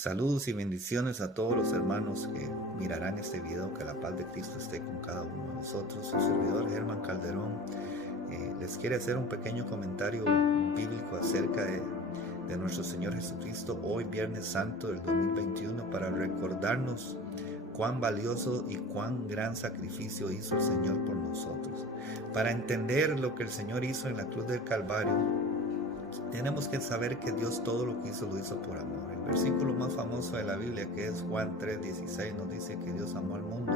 Saludos y bendiciones a todos los hermanos que mirarán este video. Que la paz de Cristo esté con cada uno de nosotros. Su servidor Germán Calderón les quiere hacer un pequeño comentario bíblico acerca de nuestro Señor Jesucristo hoy, Viernes Santo del 2021, para recordarnos cuán valioso y cuán gran sacrificio hizo el Señor por nosotros. Para entender lo que el Señor hizo en la cruz del Calvario, tenemos que saber que Dios todo lo que hizo lo hizo por amor. El versículo más famoso de la Biblia, que es Juan 3:16, nos dice que Dios amó al mundo.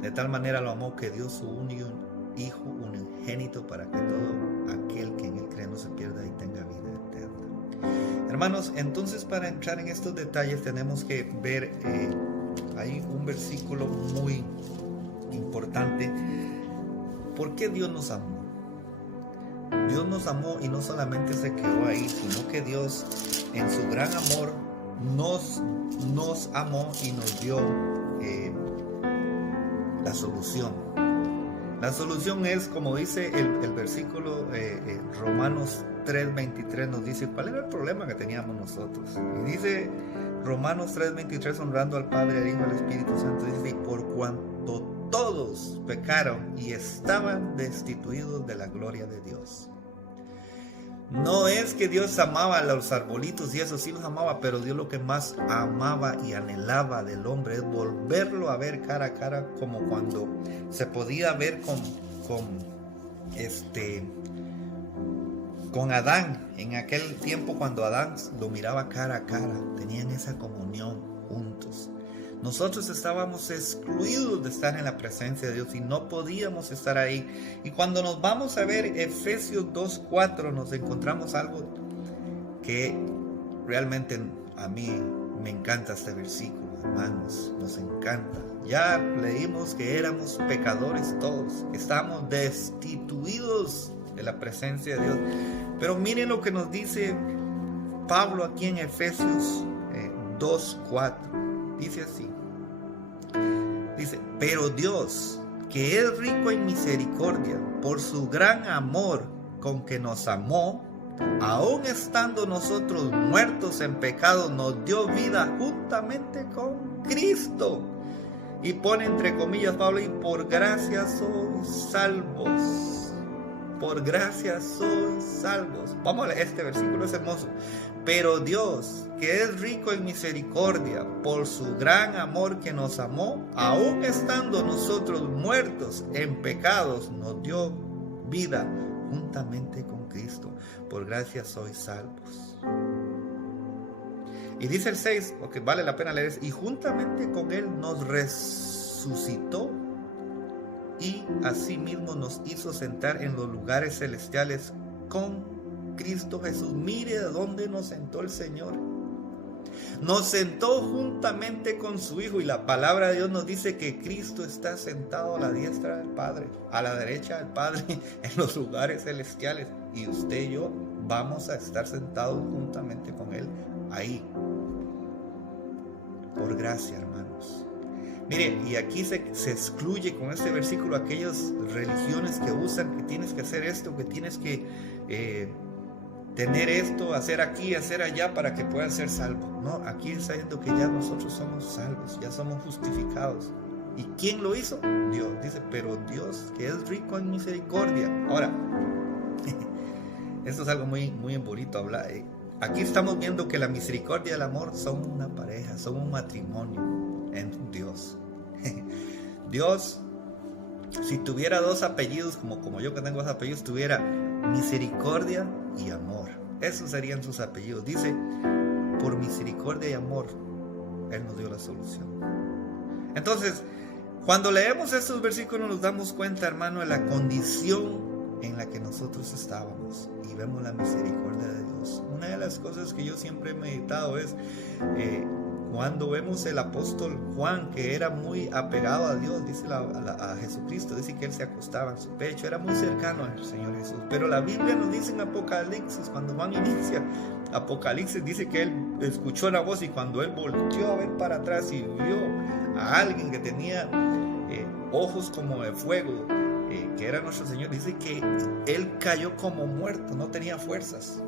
De tal manera lo amó que dio su único Hijo unigénito para que todo aquel que en él cree no se pierda y tenga vida eterna. Hermanos, entonces para entrar en estos detalles tenemos que ver, hay un versículo muy importante. ¿Por qué Dios nos amó? Dios nos amó y no solamente se quedó ahí, sino que Dios en su gran amor nos amó y nos dio la solución. La solución es, como dice el versículo Romanos 3:23, nos dice cuál era el problema que teníamos nosotros. Y dice Romanos 3:23, honrando al Padre, al Hijo y al Espíritu Santo, dice: por cuanto todos pecaron y estaban destituidos de la gloria de Dios. No es que Dios amaba a los arbolitos y eso sí los amaba, pero Dios lo que más amaba y anhelaba del hombre es volverlo a ver cara a cara, como cuando se podía ver con Adán. En aquel tiempo, cuando Adán lo miraba cara a cara, tenían esa comunión juntos. Nosotros estábamos excluidos de estar en la presencia de Dios y no podíamos estar ahí. Y cuando nos vamos a ver Efesios 2:4, nos encontramos algo que realmente a mí me encanta este versículo, hermanos, nos encanta. Ya leímos que éramos pecadores todos, estábamos destituidos de la presencia de Dios. Pero miren lo que nos dice Pablo aquí en Efesios 2:4. Dice así, pero Dios, que es rico en misericordia, por su gran amor con que nos amó, aun estando nosotros muertos en pecado, nos dio vida juntamente con Cristo. Y pone entre comillas Pablo: y por gracia sois salvos. Por gracia sois salvos. Vamos a leer este versículo, es hermoso. Pero Dios, que es rico en misericordia, por su gran amor que nos amó, aun estando nosotros muertos en pecados, nos dio vida juntamente con Cristo. Por gracia sois salvos. Y dice el 6, porque vale la pena leer: y juntamente con Él nos resucitó y asimismo nos hizo sentar en los lugares celestiales con Cristo Jesús. Mire a dónde nos sentó el Señor. Nos sentó juntamente con su Hijo, y la palabra de Dios nos dice que Cristo está sentado a la diestra del Padre, a la derecha del Padre, en los lugares celestiales, y usted y yo vamos a estar sentados juntamente con Él ahí, por gracia, hermanos. Mire, y aquí se excluye con este versículo aquellas religiones que usan que tienes que hacer esto, que tienes que tener esto, hacer aquí, hacer allá para que puedas ser salvo. No, aquí está diciendo que ya nosotros somos salvos, ya somos justificados. ¿Y quién lo hizo? Dios. Dice, pero Dios, que es rico en misericordia. Ahora, esto es algo muy, muy bonito hablar. Aquí estamos viendo que la misericordia y el amor son una pareja, son un matrimonio en Dios. Dios, si tuviera dos apellidos, como yo que tengo dos apellidos, tuviera misericordia y amor. Esos serían sus apellidos. Dice, por misericordia y amor, Él nos dio la solución. Entonces, cuando leemos estos versículos nos damos cuenta, hermano, de la condición en la que nosotros estábamos, y vemos la misericordia de Dios. Una de las cosas que yo siempre he meditado es cuando vemos el apóstol Juan, que era muy apegado a Dios, dice a Jesucristo, dice que él se acostaba en su pecho, era muy cercano al Señor Jesús. Pero la Biblia nos dice en Apocalipsis, cuando Juan inicia Apocalipsis, dice que él escuchó la voz, y cuando él volteó a ver para atrás y vio a alguien que tenía ojos como de fuego, que era nuestro Señor, dice que él cayó como muerto, no tenía fuerzas.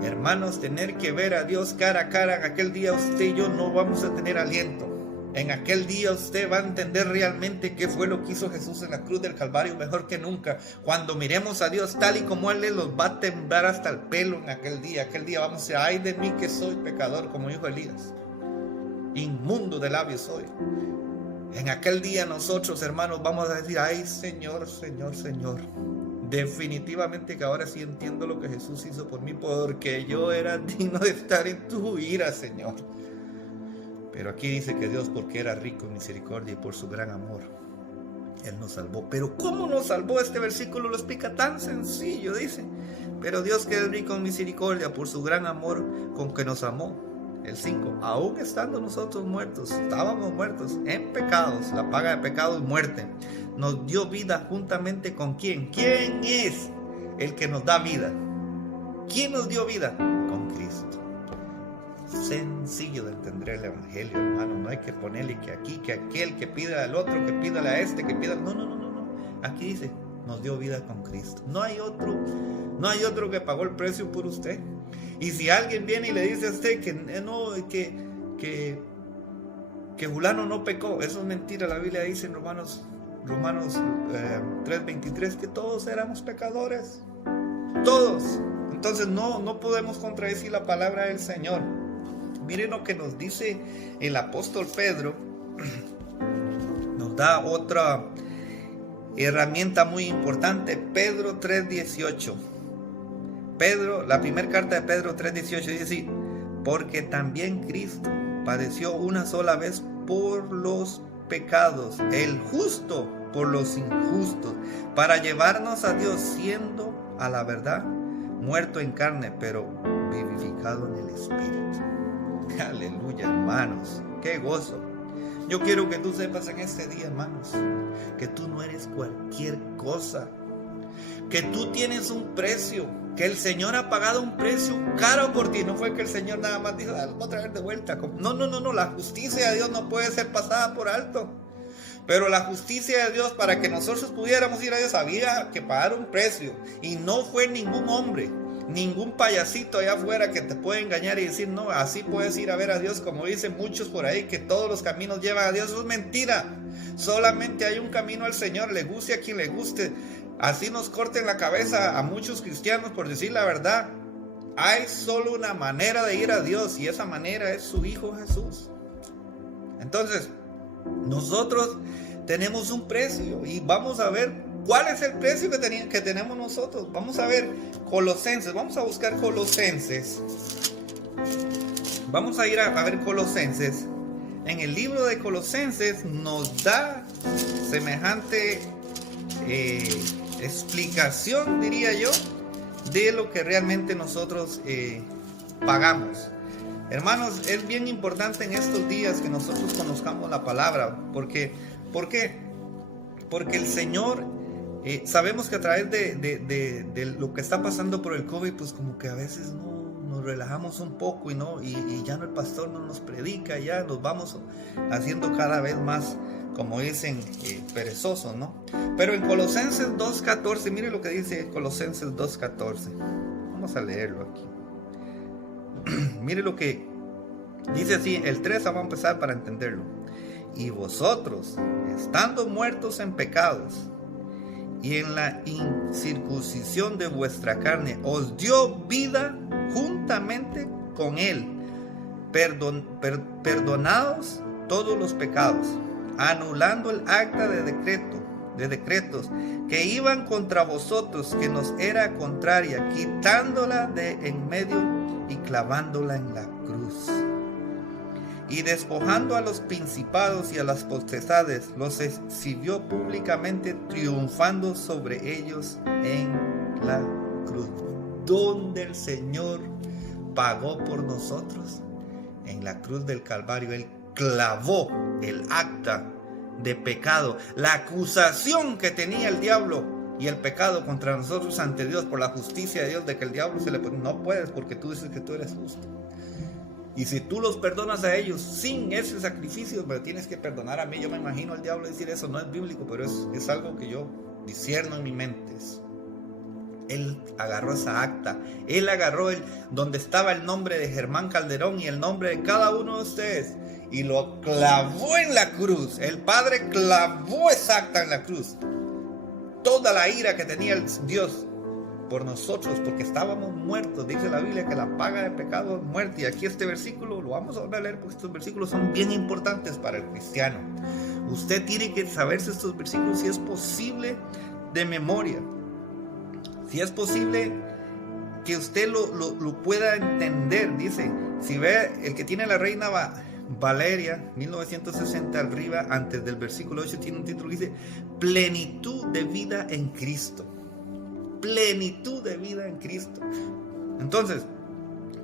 Hermanos, tener que ver a Dios cara a cara, en aquel día usted y yo no vamos a tener aliento. En aquel día usted va a entender realmente qué fue lo que hizo Jesús en la cruz del Calvario mejor que nunca. Cuando miremos a Dios tal y como Él es, los va a temblar hasta el pelo en aquel día. Aquel día vamos a decir, ay de mí que soy pecador, como dijo Elías. Inmundo de labios soy. En aquel día nosotros, hermanos, vamos a decir, ay Señor, Señor, Señor. Definitivamente que ahora sí entiendo lo que Jesús hizo por mí, porque yo era digno de estar en tu ira, Señor. Pero aquí dice que Dios, porque era rico en misericordia y por su gran amor, Él nos salvó. Pero ¿cómo nos salvó? Este versículo lo explica tan sencillo, dice. Pero Dios, que es rico en misericordia por su gran amor con que nos amó. El 5, aún estando nosotros muertos, estábamos muertos en pecados, la paga de pecado es muerte, nos dio vida juntamente con ¿quién? ¿Quién es el que nos da vida? ¿Quién nos dio vida? Con Cristo. Sencillo de entender el evangelio, hermano. No hay que ponerle que aquí, que aquel, que pida al otro, que pida a este, que pida. No. Aquí dice, nos dio vida con Cristo. No hay otro que pagó el precio por usted. Y si alguien viene y le dice a usted que fulano no pecó, eso es mentira. La Biblia dice en Romanos 3:23 que todos éramos pecadores. Todos. Entonces no podemos contradecir la palabra del Señor. Miren lo que nos dice el apóstol Pedro. Nos da otra herramienta muy importante. Pedro 3:18. La primera carta de Pedro 3:18 dice así: porque también Cristo padeció una sola vez por los pecados, el justo por los injustos, para llevarnos a Dios, siendo a la verdad muerto en carne, pero vivificado en el Espíritu. Aleluya, hermanos, qué gozo. Yo quiero que tú sepas en este día, hermanos, que tú no eres cualquier cosa, que tú tienes un precio, que el Señor ha pagado un precio caro por ti. No fue que el Señor nada más dijo, lo voy a traer de vuelta. No, la justicia de Dios no puede ser pasada por alto. Pero la justicia de Dios, para que nosotros pudiéramos ir a Dios, había que pagar un precio. Y no fue ningún hombre, ningún payasito allá afuera que te puede engañar y decir, no, así puedes ir a ver a Dios, como dicen muchos por ahí, que todos los caminos llevan a Dios. Eso es mentira. Solamente hay un camino al Señor, le guste a quien le guste. Así nos corten la cabeza a muchos cristianos por decir la verdad. Hay solo una manera de ir a Dios, y esa manera es su Hijo Jesús. Entonces, nosotros tenemos un precio, y vamos a ver cuál es el precio que tenemos nosotros. Vamos a ver Colosenses, vamos a buscar Colosenses. Vamos a ir a ver Colosenses. En el libro de Colosenses nos da semejante explicación, diría yo, de lo que realmente nosotros pagamos. Hermanos, es bien importante en estos días que nosotros conozcamos la palabra. ¿Por qué? Porque el Señor, sabemos que a través de lo que está pasando por el COVID, pues como que a veces nos relajamos un poco y ya no, el pastor no nos predica, ya nos vamos haciendo cada vez más, como dicen, perezosos, ¿no? Pero en Colosenses 2:14, mire lo que dice Colosenses 2:14. Vamos a leerlo aquí. Mire lo que dice así, el 3 vamos a empezar para entenderlo. Y vosotros, estando muertos en pecados y en la incircuncisión de vuestra carne, os dio vida juntamente con él, perdonados todos los pecados, anulando el acta de decretos que iban contra vosotros, que nos era contraria, quitándola de en medio y clavándola en la cruz. Y despojando a los principados y a las potestades, los exhibió públicamente, triunfando sobre ellos en la cruz. ¿Dónde el Señor pagó por nosotros? En la cruz del Calvario. Él clavó el acta de pecado, la acusación que tenía el diablo y el pecado contra nosotros ante Dios, por la justicia de Dios, de que el diablo no puedes, porque tú dices que tú eres justo. Y si tú los perdonas a ellos sin ese sacrificio, pero tienes que perdonar a mí. Yo me imagino al diablo decir eso, no es bíblico, pero es algo que yo discierno en mi mente. Él agarró esa acta, Él agarró donde estaba el nombre de Germán Calderón y el nombre de cada uno de ustedes y lo clavó en la cruz. El Padre clavó esa acta en la cruz. Toda la ira que tenía el Dios por nosotros, porque estábamos muertos. Dice la Biblia que la paga de pecado es muerte. Y aquí este versículo lo vamos a volver a leer porque estos versículos son bien importantes para el cristiano. Usted tiene que saberse estos versículos si es posible de memoria. Si es posible que usted lo pueda entender. Dice, si ve el que tiene la Reina Valeria 1960 arriba, antes del versículo 8, tiene un título que dice plenitud de vida en Cristo. Plenitud de vida en Cristo. Entonces,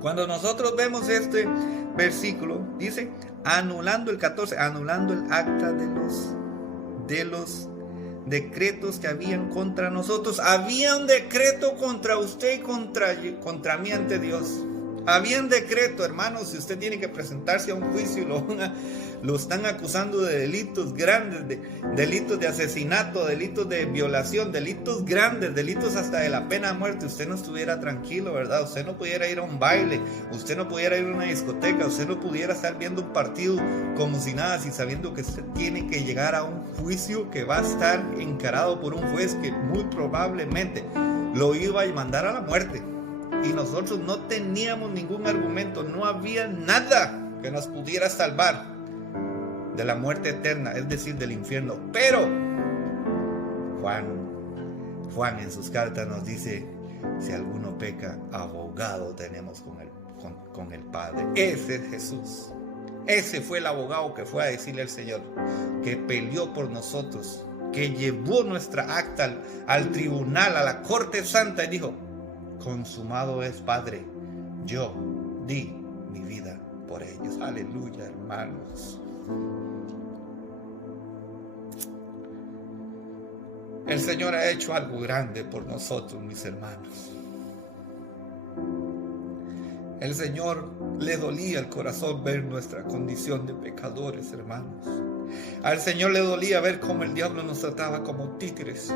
cuando nosotros vemos este versículo, dice, anulando el 14, anulando el acta de los decretos que habían contra nosotros. Había un decreto contra usted y contra mí ante Dios. Había un decreto, hermanos. Si usted tiene que presentarse a un juicio y lo están acusando de delitos grandes, delitos de asesinato, delitos de violación, delitos grandes, delitos hasta de la pena de muerte, usted no estuviera tranquilo, ¿verdad? Usted no pudiera ir a un baile, usted no pudiera ir a una discoteca, usted no pudiera estar viendo un partido como si nada, si sabiendo que usted tiene que llegar a un juicio que va a estar encarado por un juez que muy probablemente lo iba a mandar a la muerte. Y nosotros no teníamos ningún argumento, no había nada que nos pudiera salvar de la muerte eterna, es decir, del infierno. Pero Juan en sus cartas nos dice, si alguno peca, abogado tenemos con el Padre. Ese es Jesús. Ese fue el abogado que fue a decirle al Señor, que peleó por nosotros, que llevó nuestra acta al tribunal, a la corte santa, y dijo, consumado es, Padre, yo di mi vida por ellos. Aleluya, hermanos. El Señor ha hecho algo grande por nosotros, mis hermanos. El Señor le dolía el corazón ver nuestra condición de pecadores, hermanos. Al Señor le dolía ver cómo el diablo nos trataba como títeres.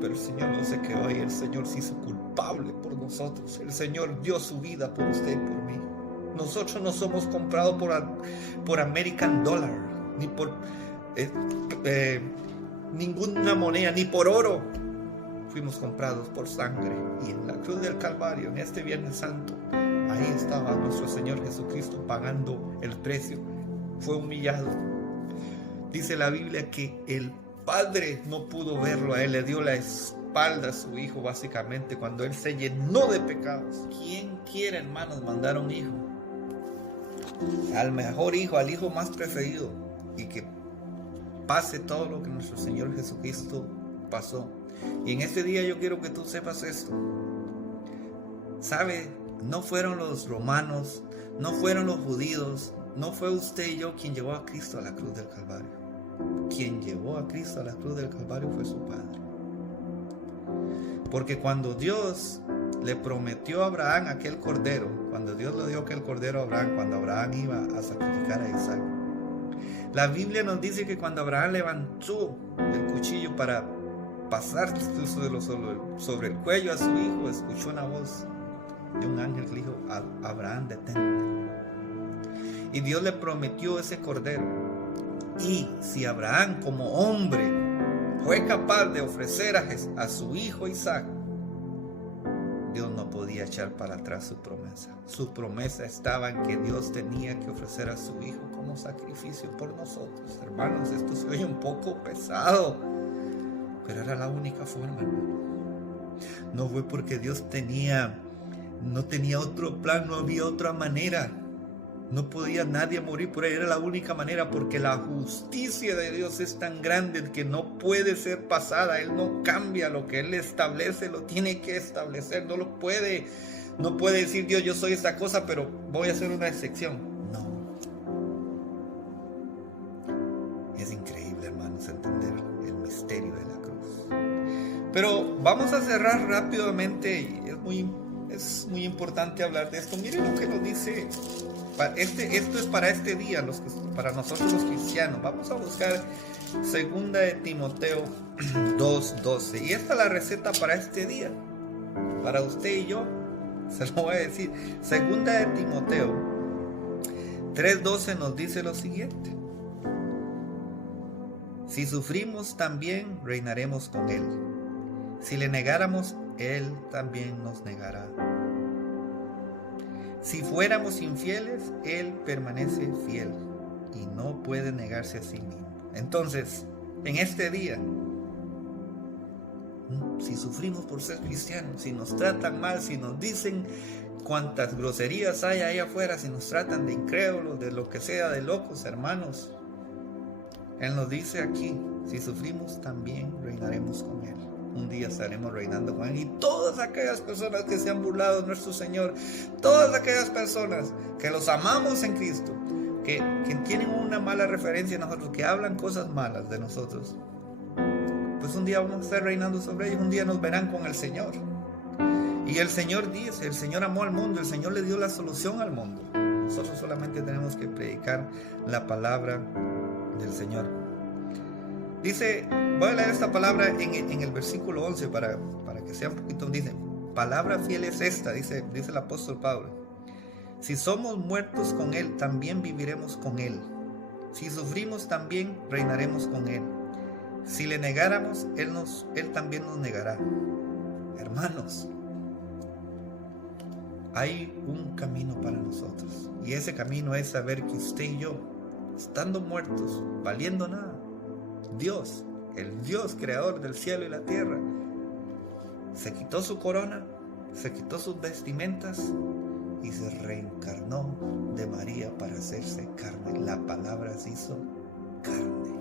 Pero el Señor no se quedó ahí, el Señor se hizo culpable por nosotros. El Señor dio su vida por usted y por mí. Nosotros no somos comprados por American Dollar, ni por ninguna moneda, ni por oro. Fuimos comprados por sangre. Y en la cruz del Calvario, en este Viernes Santo, ahí estaba nuestro Señor Jesucristo pagando el precio. Fue humillado. Dice la Biblia que el Padre no pudo verlo a él, le dio la espalda a su hijo básicamente cuando él se llenó de pecados. ¿Quién quiere, hermanos, mandar a un hijo? Al mejor hijo, al hijo más preferido, y que pase todo lo que nuestro Señor Jesucristo pasó. Y en este día yo quiero que tú sepas esto. ¿Sabe? No fueron los romanos, no fueron los judíos, no fue usted y yo quien llevó a Cristo a la cruz del Calvario. Quien llevó a Cristo a la cruz del Calvario fue su Padre. Porque cuando Dios le prometió a Abraham aquel cordero, cuando Dios le dio aquel cordero a Abraham, cuando Abraham iba a sacrificar a Isaac, la Biblia nos dice que cuando Abraham levantó el cuchillo para pasar sobre el cuello a su hijo, escuchó una voz de un ángel que le dijo, Abraham, detente. Y Dios le prometió ese cordero. Y si Abraham como hombre fue capaz de ofrecer a su hijo Isaac, Dios no podía echar para atrás su promesa. Su promesa estaba en que Dios tenía que ofrecer a su hijo como sacrificio por nosotros. Hermanos, esto se oye un poco pesado, pero era la única forma, hermano. No fue porque Dios no tenía otro plan, no había otra manera. No podía nadie morir por él, era la única manera, porque la justicia de Dios es tan grande que no puede ser pasada. Él no cambia lo que Él establece, lo tiene que establecer, no puede decir Dios, yo soy esta cosa, pero voy a hacer una excepción. No. Es increíble, hermanos, entender el misterio de la cruz. Pero vamos a cerrar rápidamente, es muy importante hablar de esto. Miren lo que nos dice. Esto es para este día, para nosotros los cristianos. Vamos a buscar 2 de Timoteo 2:12. Y esta es la receta para este día. para usted y yo, se lo voy a decir. Segunda de Timoteo 3:12 nos dice lo siguiente: si sufrimos, también reinaremos con Él. Si le negáramos, Él también nos negará. Si fuéramos infieles, Él permanece fiel y no puede negarse a sí mismo. Entonces, en este día, si sufrimos por ser cristianos, si nos tratan mal, si nos dicen cuántas groserías hay ahí afuera, si nos tratan de incrédulos, de lo que sea, de locos, hermanos, Él nos dice aquí: si sufrimos, también reinaremos con Él. Un día estaremos reinando con Él. Y todas aquellas personas que se han burlado de nuestro Señor, todas aquellas personas que los amamos en Cristo, que tienen una mala referencia en nosotros, que hablan cosas malas de nosotros, pues un día vamos a estar reinando sobre ellos. Un día nos verán con el Señor. Y el Señor dice, el Señor amó al mundo, el Señor le dio la solución al mundo. Nosotros solamente tenemos que predicar la palabra del Señor. Dice, voy a leer esta palabra en el versículo 11 para que sea un poquito. Dice: palabra fiel es esta, dice el apóstol Pablo: si somos muertos con Él, también viviremos con Él. Si sufrimos, también reinaremos con Él. Si le negáramos, Él también nos negará. Hermanos, hay un camino para nosotros, y ese camino es saber que usted y yo, estando muertos, valiendo nada, Dios, el Dios creador del cielo y la tierra, se quitó su corona, se quitó sus vestimentas y se reencarnó de María para hacerse carne. La palabra se hizo carne.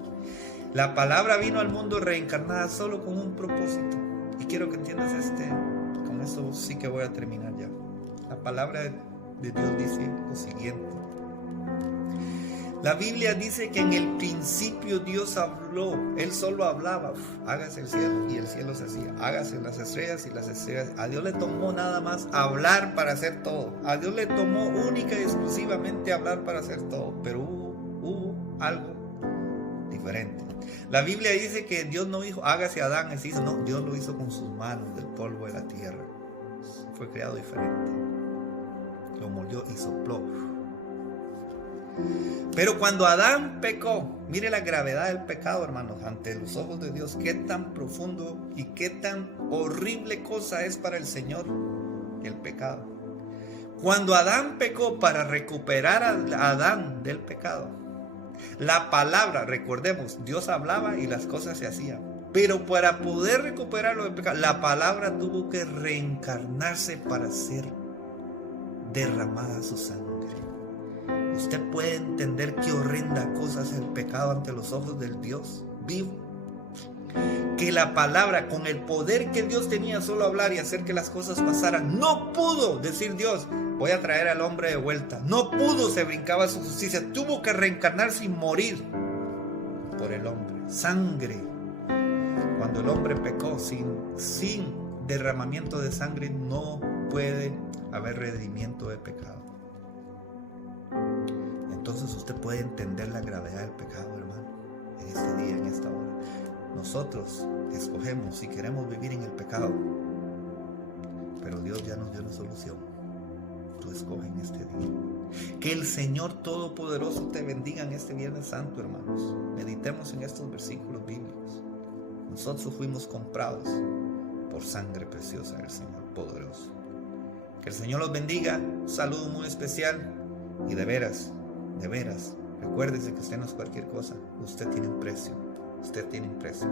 La palabra vino al mundo reencarnada solo con un propósito. Y quiero que entiendas con esto sí que voy a terminar ya. La palabra de Dios dice lo siguiente. La Biblia dice que en el principio Dios habló. Él solo hablaba: hágase el cielo, y el cielo se hacía. Hágase las estrellas, y las estrellas. A Dios le tomó nada más hablar para hacer todo. A Dios le tomó única y exclusivamente hablar para hacer todo. Pero hubo algo diferente. La Biblia dice que Dios no dijo: hágase Adán, así hizo. No, Dios lo hizo con sus manos del polvo de la tierra. Fue creado diferente. Lo molió y sopló. Pero cuando Adán pecó, mire la gravedad del pecado, hermanos, ante los ojos de Dios. Qué tan profundo y qué tan horrible cosa es para el Señor el pecado. Cuando Adán pecó, para recuperar a Adán del pecado, la palabra, recordemos, Dios hablaba y las cosas se hacían. Pero para poder recuperarlo del pecado, la palabra tuvo que reencarnarse para ser derramada su sangre. Usted puede entender qué horrenda cosa es el pecado ante los ojos del Dios vivo. Que la palabra, con el poder que Dios tenía solo hablar y hacer que las cosas pasaran, no pudo decir Dios: voy a traer al hombre de vuelta. No pudo, se brincaba su justicia. Tuvo que reencarnarse y morir por el hombre. Sangre. Cuando el hombre pecó, sin derramamiento de sangre no puede haber redimimiento de pecado. Entonces usted puede entender la gravedad del pecado, hermano, en este día, en esta hora. Nosotros escogemos si queremos vivir en el pecado, pero Dios ya nos dio la solución. Tú escoges en este día. Que el Señor Todopoderoso te bendiga en este Viernes Santo, hermanos. Meditemos en estos versículos bíblicos. Nosotros fuimos comprados por sangre preciosa del Señor poderoso. Que el Señor los bendiga. Un saludo muy especial. Y de veras, recuérdese que usted no es cualquier cosa. Usted tiene un precio. Usted tiene un precio.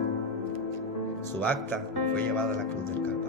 Su acta fue llevada a la cruz del Calvario.